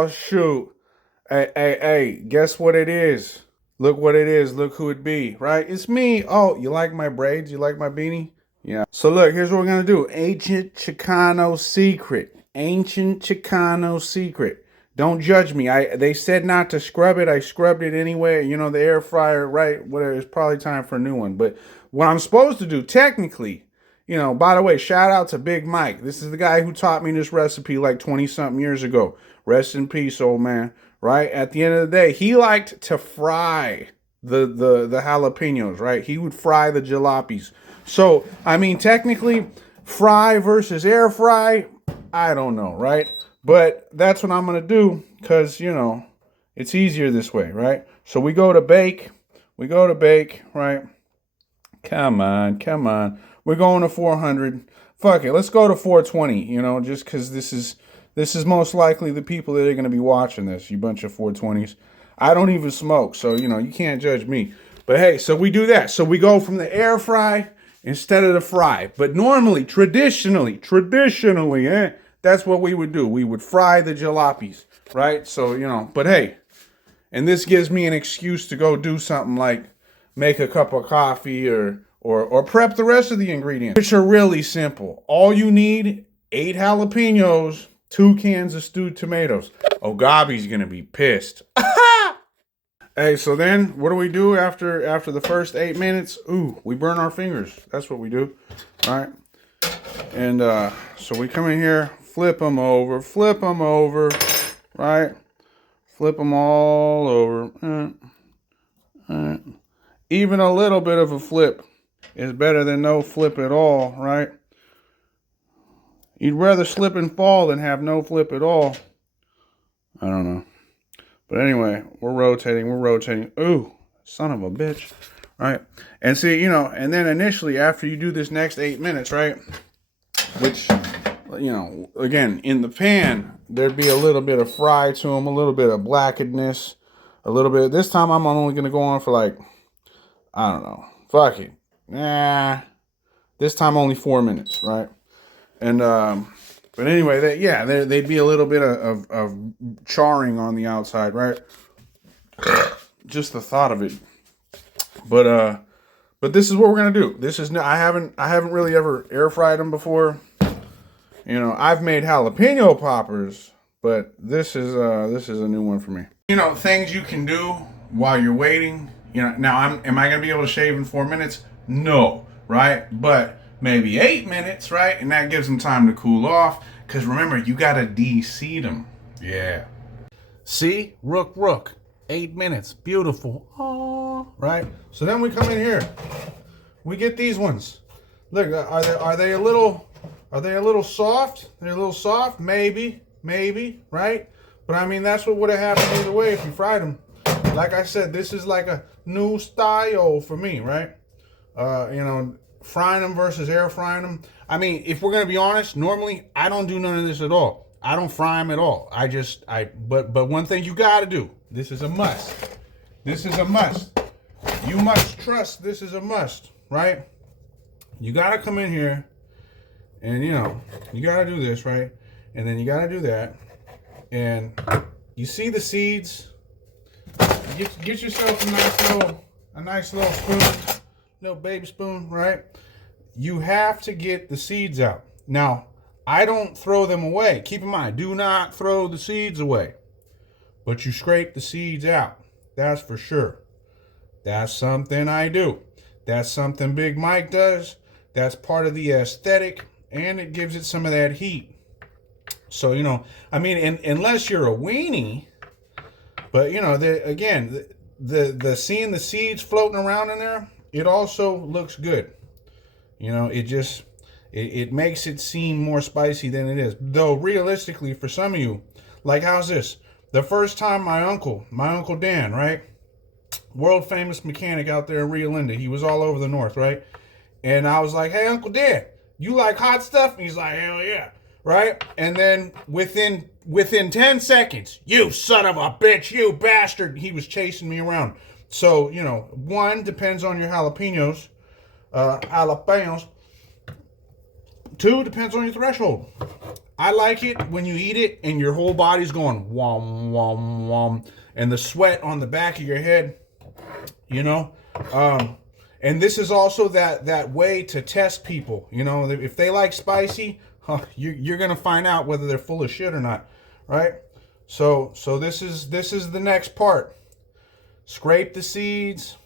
Oh, shoot. Hey, guess what it is? Look what it is. Look who it be, right? It's me. Oh, you like my braids? You like my beanie? Yeah. So look, here's what we're gonna do. Ancient Chicano secret. Ancient Chicano secret. Don't judge me. They said not to scrub it. I scrubbed it anyway. You know, the air fryer, right? Whatever. It's probably time for a new one. But what I'm supposed to do, technically, by the way, shout out to Big Mike. This is the guy who taught me this recipe like 20 something years ago. Rest in peace, old man. Right? At the end of the day, he liked to fry the jalapenos, right? He would fry the jalapenos. So, I mean, technically, fry versus air fry, I don't know, right? But that's what I'm going to do because, it's easier this way, right? So we go to bake. Right? Come on. We're going to 400. Fuck it. Let's go to 420, just because this is most likely the people that are going to be watching this, you bunch of 420s. I don't even smoke, so, you can't judge me. But hey, so we do that. So we go from the air fry instead of the fry. But normally, traditionally, that's what we would do. We would fry the jalapenos, right? So, but hey, and this gives me an excuse to go do something like make a cup of coffee or prep the rest of the ingredients, which are really simple. All you need, 8 jalapenos, 2 cans of stewed tomatoes. Oh, Gabi's gonna be pissed. Hey, so then what do we do after the first 8 minutes? Ooh, we burn our fingers. That's what we do, all right? And so we come in here, flip them over, right? Flip them all over. Even a little bit of a flip is better than no flip at all, right? You'd rather slip and fall than have no flip at all. I don't know. But anyway, we're rotating. Ooh, son of a bitch. Right? And see, and then initially after you do this next 8 minutes, right? Which, again, in the pan, there'd be a little bit of fry to them, a little bit of blackedness, a little bit. This time I'm only going to go on for like, I don't know. Fuck it. Nah. This time only 4 minutes, right? And, but anyway, they'd be a little bit of charring on the outside, right? Just the thought of it. But this is what we're gonna do. I haven't really ever air fried them before. I've made jalapeno poppers, but this is a new one for me. Things you can do while you're waiting. Now am I gonna be able to shave in 4 minutes? No, right? But maybe 8 minutes, right? And that gives them time to cool off. Because remember, you got to de-seed them. Yeah. See? Rook. 8 minutes. Beautiful. Oh, right? So then we come in here. We get these ones. Look, are they a little soft? They're a little soft? Maybe, right? But I mean, that's what would have happened either way if you fried them. Like I said, this is like a new style for me, right? Frying them versus air frying them. I mean, if we're gonna be honest, normally I don't do none of this at all. I don't fry them at all. But one thing you gotta do. This is a must. You must trust. This is a must, right? You gotta come in here, and you gotta do this, right? And then you gotta do that, and you see the seeds. Get yourself a nice little spoon. Little baby spoon, right? You have to get the seeds out. Now, I don't throw them away. Keep in mind, do not throw the seeds away. But you scrape the seeds out. That's for sure. That's something I do. That's something Big Mike does. That's part of the aesthetic, and it gives it some of that heat. So, I mean, unless you're a weenie, but, the seeing the seeds floating around in there, it also looks good. It makes it seem more spicy than it is. Though realistically, for some of you, like how's this? The first time my uncle Dan, right? World famous mechanic out there in Rio Linda. He was all over the north, right? And I was like, hey, Uncle Dan, you like hot stuff? And he's like, hell yeah, right? And then within 10 seconds, you son of a bitch, you bastard, he was chasing me around. So, one, depends on your jalapenos. Two, depends on your threshold. I like it when you eat it and your whole body's going wom wom wom, and the sweat on the back of your head, you know. And this is also that way to test people, you know. If they like spicy, you're gonna find out whether they're full of shit or not, right? So this is the next part. Scrape the seeds.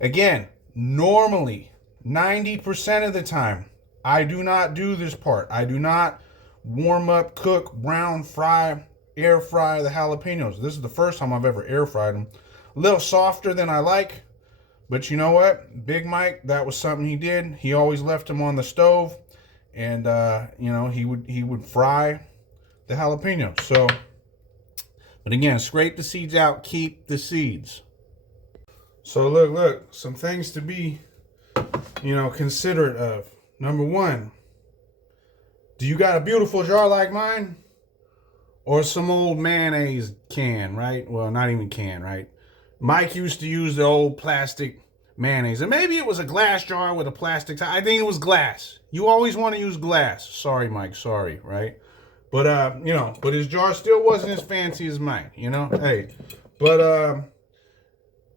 Again, normally 90% of the time, I do not do this part. I do not warm up, cook, brown, fry, air fry the jalapenos. This is the first time I've ever air fried them. A little softer than I like, but you know what? Big Mike, that was something he did. He always left them on the stove, and you know, he would fry the jalapenos. So, but again, scrape the seeds out, keep the seeds. So look, some things to be, you know, considerate of. Number one, do you got a beautiful jar like mine? Or some old mayonnaise can, right? Well, not even can, right? Mike used to use the old plastic mayonnaise. And maybe it was a glass jar with a plastic top. I think it was glass. You always want to use glass. Sorry, Mike, sorry, right? But, you know, but his jar still wasn't as fancy as mine, you know? Hey, but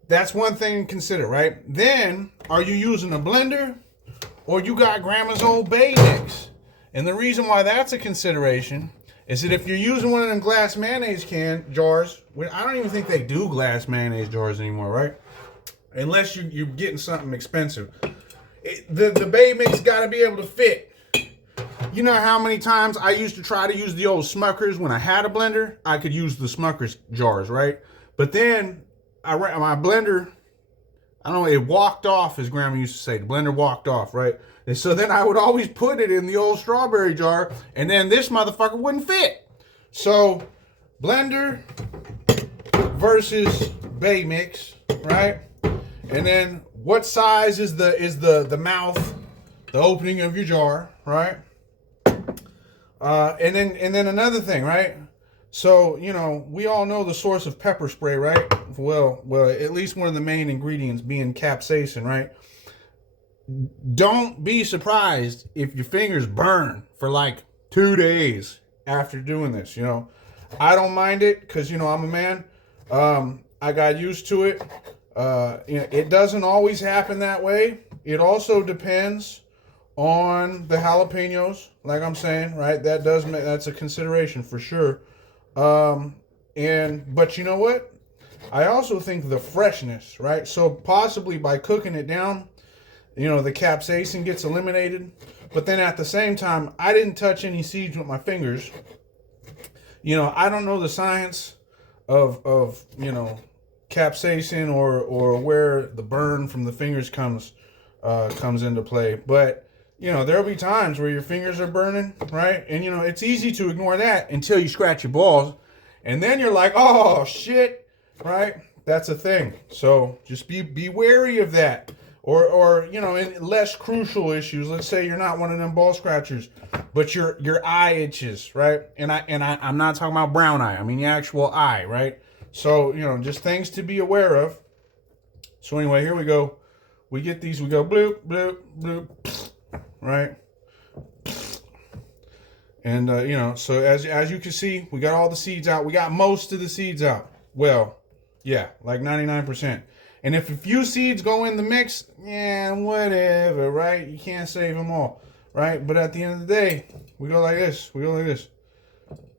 that's one thing to consider, right? Then, are you using a blender? Or you got grandma's old bay mix? And the reason why that's a consideration is that if you're using one of them glass mayonnaise jars, I don't even think they do glass mayonnaise jars anymore, right? Unless you're getting something expensive. The bay mix got to be able to fit. You know how many times I used to try to use the old Smuckers when I had a blender? I could use the Smuckers jars, right? But then my blender, I don't know, it walked off, as Grandma used to say. The blender walked off, right? And so then I would always put it in the old strawberry jar, and then this motherfucker wouldn't fit. So, blender versus bay mix, right? And then what size is the mouth, the opening of your jar, right? And then another thing, right? So, you know, we all know the source of pepper spray, right? Well, at least one of the main ingredients being capsaicin, right? Don't be surprised if your fingers burn for like 2 days after doing this, you know. I don't mind it because, you know, I'm a man. I got used to it. You know, it doesn't always happen that way. It also depends on the jalapenos, like I'm saying, right? That's a consideration for sure. But you know what? I also think the freshness, right? So possibly by cooking it down, you know, the capsaicin gets eliminated. But then at the same time, I didn't touch any seeds with my fingers. You know, I don't know the science of you know, capsaicin or where the burn from the fingers comes into play. But, you know, there'll be times where your fingers are burning, right? And, you know, it's easy to ignore that until you scratch your balls. And then you're like, oh, shit, right? That's a thing. So just be wary of that. Or you know, in less crucial issues, let's say you're not one of them ball scratchers, but your eye itches, right? And I'm not talking about brown eye. I mean the actual eye, right? So, you know, just things to be aware of. So anyway, here we go. We get these, we go bloop, bloop, bloop, right? And, you know, so as you can see, we got all the seeds out. We got most of the seeds out. Well, yeah, like 99%. And if a few seeds go in the mix, yeah, whatever, right? You can't save them all, right? But at the end of the day, we go like this. We go like this.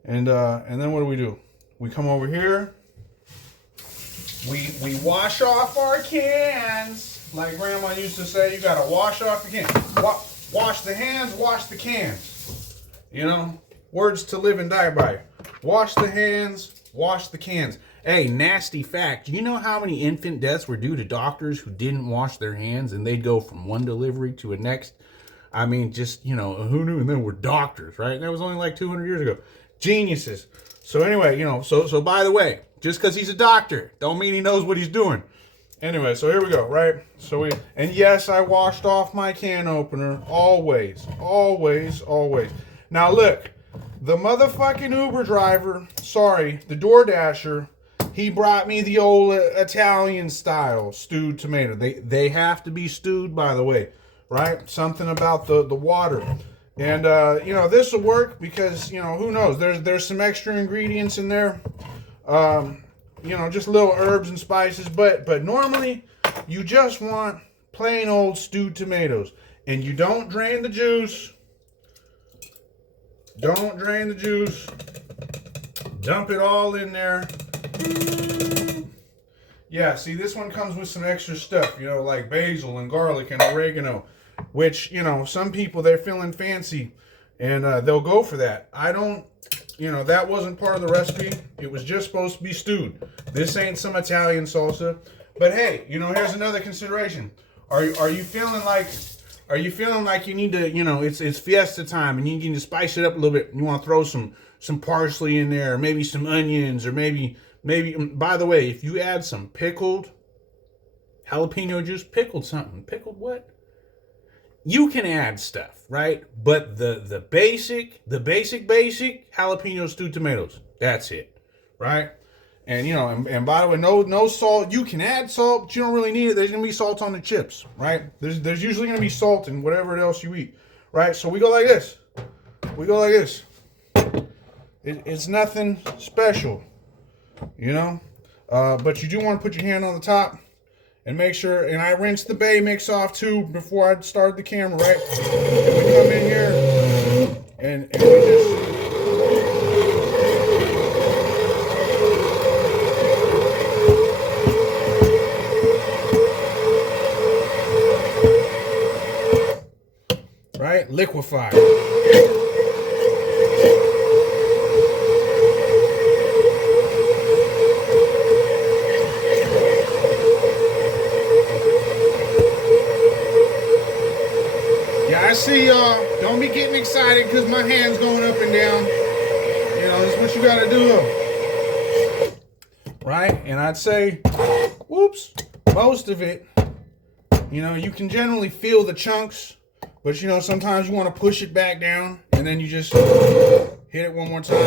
And then what do? We come over here. We wash off our cans. Like Grandma used to say, you got to wash off the can. Wash the hands, wash the cans. You know, words to live and die by. Wash the hands, wash the cans. Hey, nasty fact. You know how many infant deaths were due to doctors who didn't wash their hands and they'd go from one delivery to the next? I mean, just, you know, who knew? And then we're doctors, right? That was only like 200 years ago. Geniuses. So anyway, you know, so by the way, just because he's a doctor, don't mean he knows what he's doing. Anyway, so here we go, right? And yes, I washed off my can opener. Always, always, always. Now look, the motherfucking Uber driver, sorry, the DoorDasher, he brought me the old Italian style stewed tomato. They have to be stewed, by the way, right? Something about the water. And you know, this will work because, you know, who knows? There's some extra ingredients in there. You know, just little herbs and spices. But normally, you just want plain old stewed tomatoes, and you don't drain the juice. Don't drain the juice. Dump it all in there. Yeah, see, this one comes with some extra stuff, you know, like basil and garlic and oregano, which, you know, some people, they're feeling fancy and they'll go for that. I don't, you know, that wasn't part of the recipe. It was just supposed to be stewed. This ain't some Italian salsa. But hey, you know, here's another consideration. Are you feeling like you need to, you know, it's fiesta time and you need to spice it up a little bit. You want to throw some parsley in there, or maybe some onions, or maybe, by the way, if you add some pickled jalapeno juice, pickled what? You can add stuff, right? But the basic jalapeno stewed tomatoes, that's it, right? And, you know, and by the way, no salt. You can add salt, but you don't really need it. There's going to be salt on the chips, right? There's usually going to be salt in whatever else you eat, right? So we go like this. It's nothing special, you know? But you do want to put your hand on the top and make sure, and I rinsed the bay mix off too before I started the camera, right? And we come in here and we just... right? Liquefy. Yeah, I see y'all. Don't be getting excited because my hand's going up and down. You know, that's what you gotta do. Right? And I'd say, whoops, most of it, you know, you can generally feel the chunks. But, you know, sometimes you want to push it back down, and then you just hit it one more time.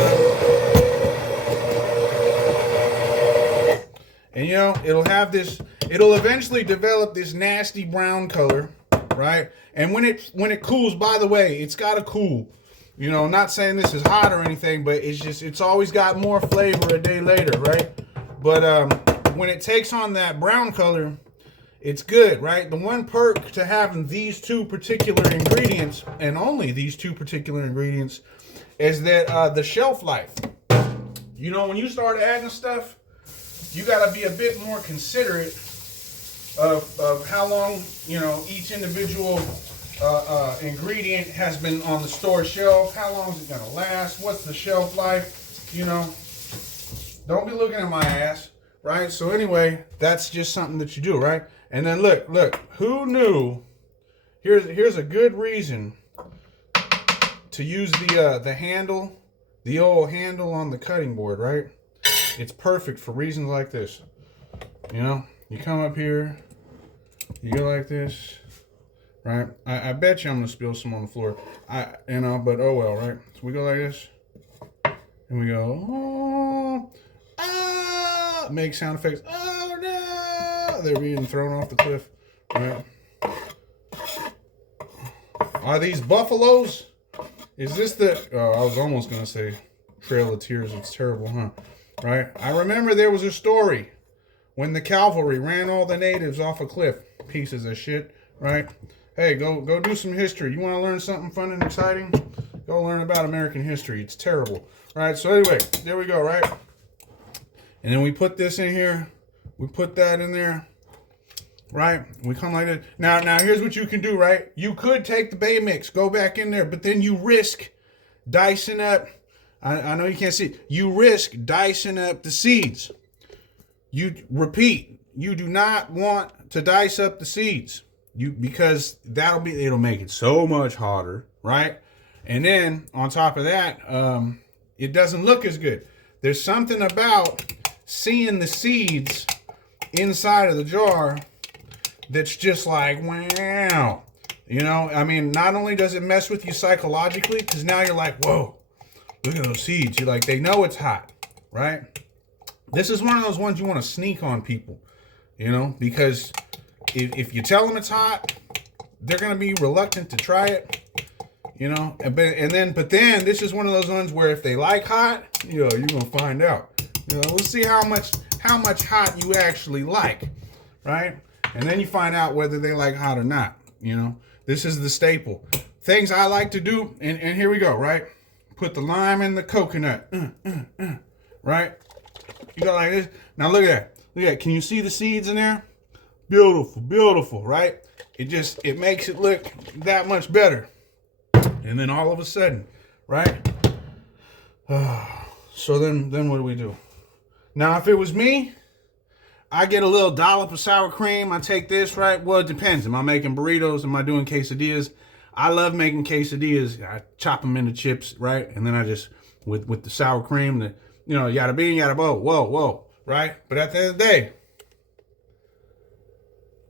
And, you know, it'll eventually develop this nasty brown color, right? And when it cools, by the way, it's got to cool. You know, I'm not saying this is hot or anything, but it's always got more flavor a day later, right? But when it takes on that brown color, it's good, right? The one perk to having these two particular ingredients, and only these two particular ingredients, is that the shelf life. You know, when you start adding stuff, you got to be a bit more considerate of how long, you know, each individual ingredient has been on the store shelf. How long is it going to last? What's the shelf life? You know, don't be looking at my ass, right? So anyway, that's just something that you do, right? And then look, who knew? Here's a good reason to use the handle, the old handle on the cutting board, right? It's perfect for reasons like this. You know, you come up here, you go like this, right? I bet you I'm gonna spill some on the floor. You know, but oh well, right? So we go like this, and we go, oh, ah, make sound effects. Oh no, they're being thrown off the cliff. Right? Are these buffaloes? Is this the? I was almost gonna say Trail of Tears. It's terrible, huh? Right? I remember there was a story when the cavalry ran all the natives off a cliff. Pieces of shit, right? Hey, go do some history. You want to learn something fun and exciting? Go learn about American history. It's terrible, right? So anyway, there we go, right? And then we put this in here. We put that in there, right? We come like this. Now here's what you can do, right? You could take the bay mix, go back in there, but then you risk dicing up. I know you can't see it. You risk dicing up the seeds. You do not want to dice up the seeds. Because it'll make it so much hotter, right? And then on top of that, it doesn't look as good. There's something about seeing the seeds inside of the jar that's just like, wow. You know, I mean, not only does it mess with you psychologically, because now you're like, whoa, look at those seeds. You're like, they know it's hot, right? This is one of those ones you want to sneak on people, you know, because if you tell them it's hot, they're going to be reluctant to try it. You know, but then this is one of those ones where if they like hot, you're gonna find out. We'll see how much hot you actually like, right? And then you find out whether they like hot or not. This is the staple. Things I like to do, and here we go, right? Put the lime in the coconut, right? You go like this. Now look at that. Look at that. Can you see the seeds in there? Beautiful, beautiful, right? It makes it look that much better. And then all of a sudden, right? So then what do we do? Now, if it was me, I get a little dollop of sour cream. I take this, right? Well, it depends. Am I making burritos? Am I doing quesadillas? I love making quesadillas. I chop them into chips, right? And then I just, with the sour cream, yada bing, yada bo, whoa, right? But at the end of the day,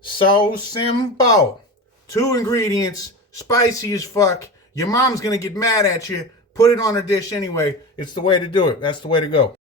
so simple. 2 ingredients, spicy as fuck. Your mom's gonna get mad at you. Put it on her dish anyway. It's the way to do it. That's the way to go.